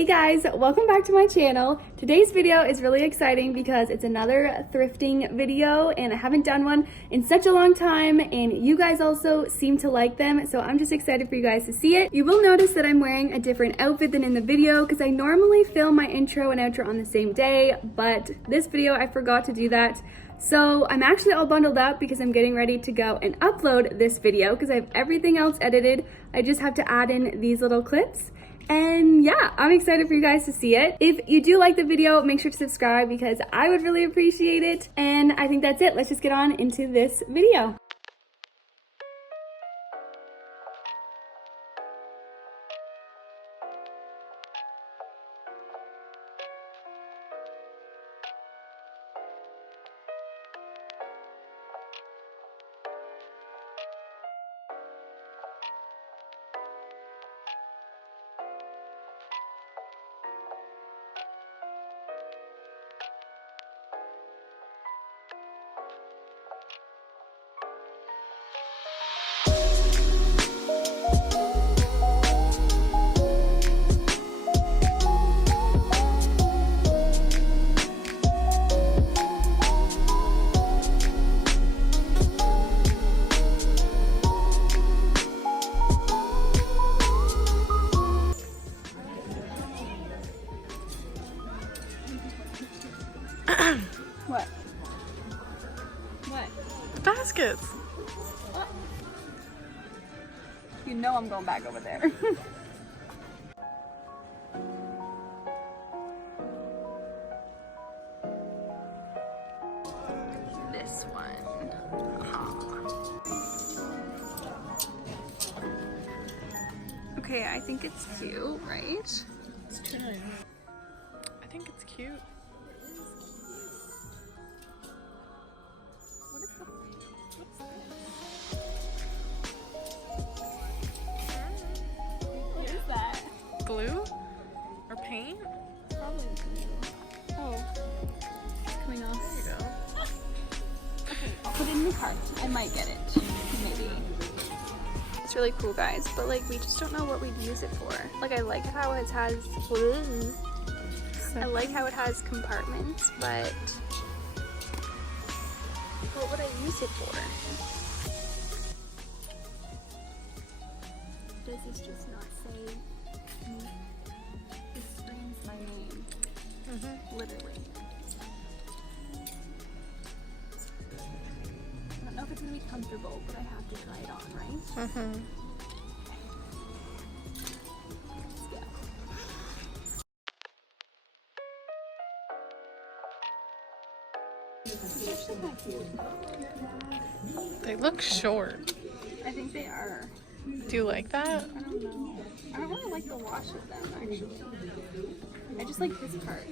Hey guys, welcome back to my channel. Today's video is really exciting because it's another thrifting video and I haven't done one in such a long time and you guys also seem to like them, so I'm just excited for you guys to see it. You will notice that I'm wearing a different outfit than in the video because I normally film my intro and outro on the same day, but this video I forgot to do that. So I'm actually all bundled up because I'm getting ready to go and upload this video because I have everything else edited. I just have to add in these little clips. And yeah, I'm excited for you guys to see it. If you do like the video, make sure to subscribe because I would really appreciate it. And I think that's it. Let's just get on into this video. What? What? The baskets. What? You know I'm going back over there. This one. Okay, I think it's cute, right? It's trying. I think it's cute. What is that? Glue? Or paint? Probably blue. Oh, it's coming off. There you go. Okay, I'll put it in the cart. I might get it. Maybe. It's really cool, guys, but like we just don't know what we'd use it for. Like I like how it has I like how it has compartments, but what would I use it for? Does this just not say me? This screams my name. Literally. I don't know if it's gonna be comfortable, but I have to try it on, right? Let's go. They look short. I think they are. Do you like that? I don't know. I don't really like the wash of them, actually. I just like this part.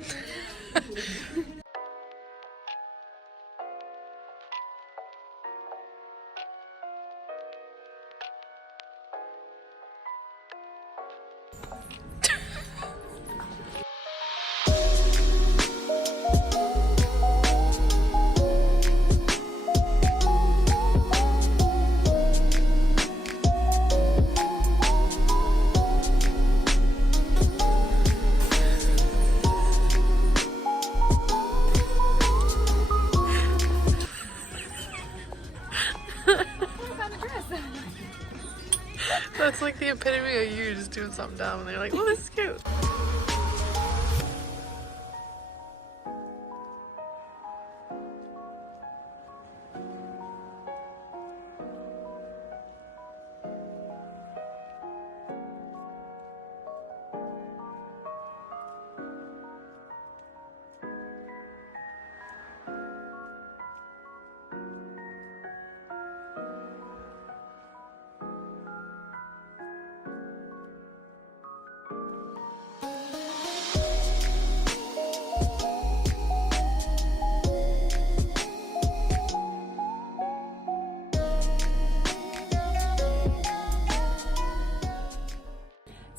That's like the epitome of you just doing something dumb and they're like, oh, this is cute.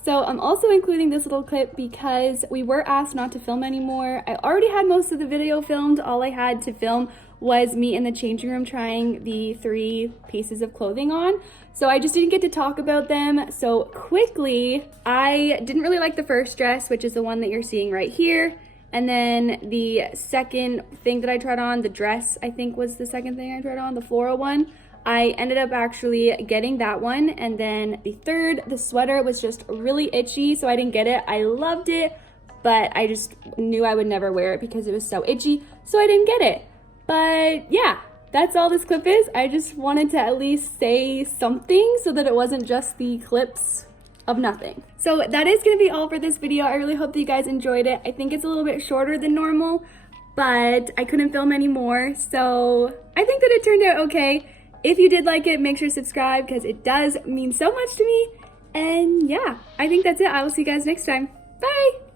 So I'm also including this little clip because we were asked not to film anymore. I already had most of the video filmed. All I had to film was me in the changing room trying the 3 pieces of clothing on. So I just didn't get to talk about them so quickly. I didn't really like the first dress, which is the one that you're seeing right here. And then the second thing that I tried on, the dress, I think was the second thing I tried on, the floral one. I ended up actually getting that one. And then the third, the sweater, was just really itchy, so I didn't get it. I loved it, but I just knew I would never wear it because it was so itchy, so I didn't get it. But yeah, that's all this clip is. I just wanted to at least say something so that it wasn't just the clips of nothing. So that is gonna be all for this video. I really hope that you guys enjoyed it. I think it's a little bit shorter than normal, but I couldn't film any more, so I think that it turned out okay. If you did like it, make sure to subscribe because it does mean so much to me. And yeah, I think that's it. I will see you guys next time. Bye!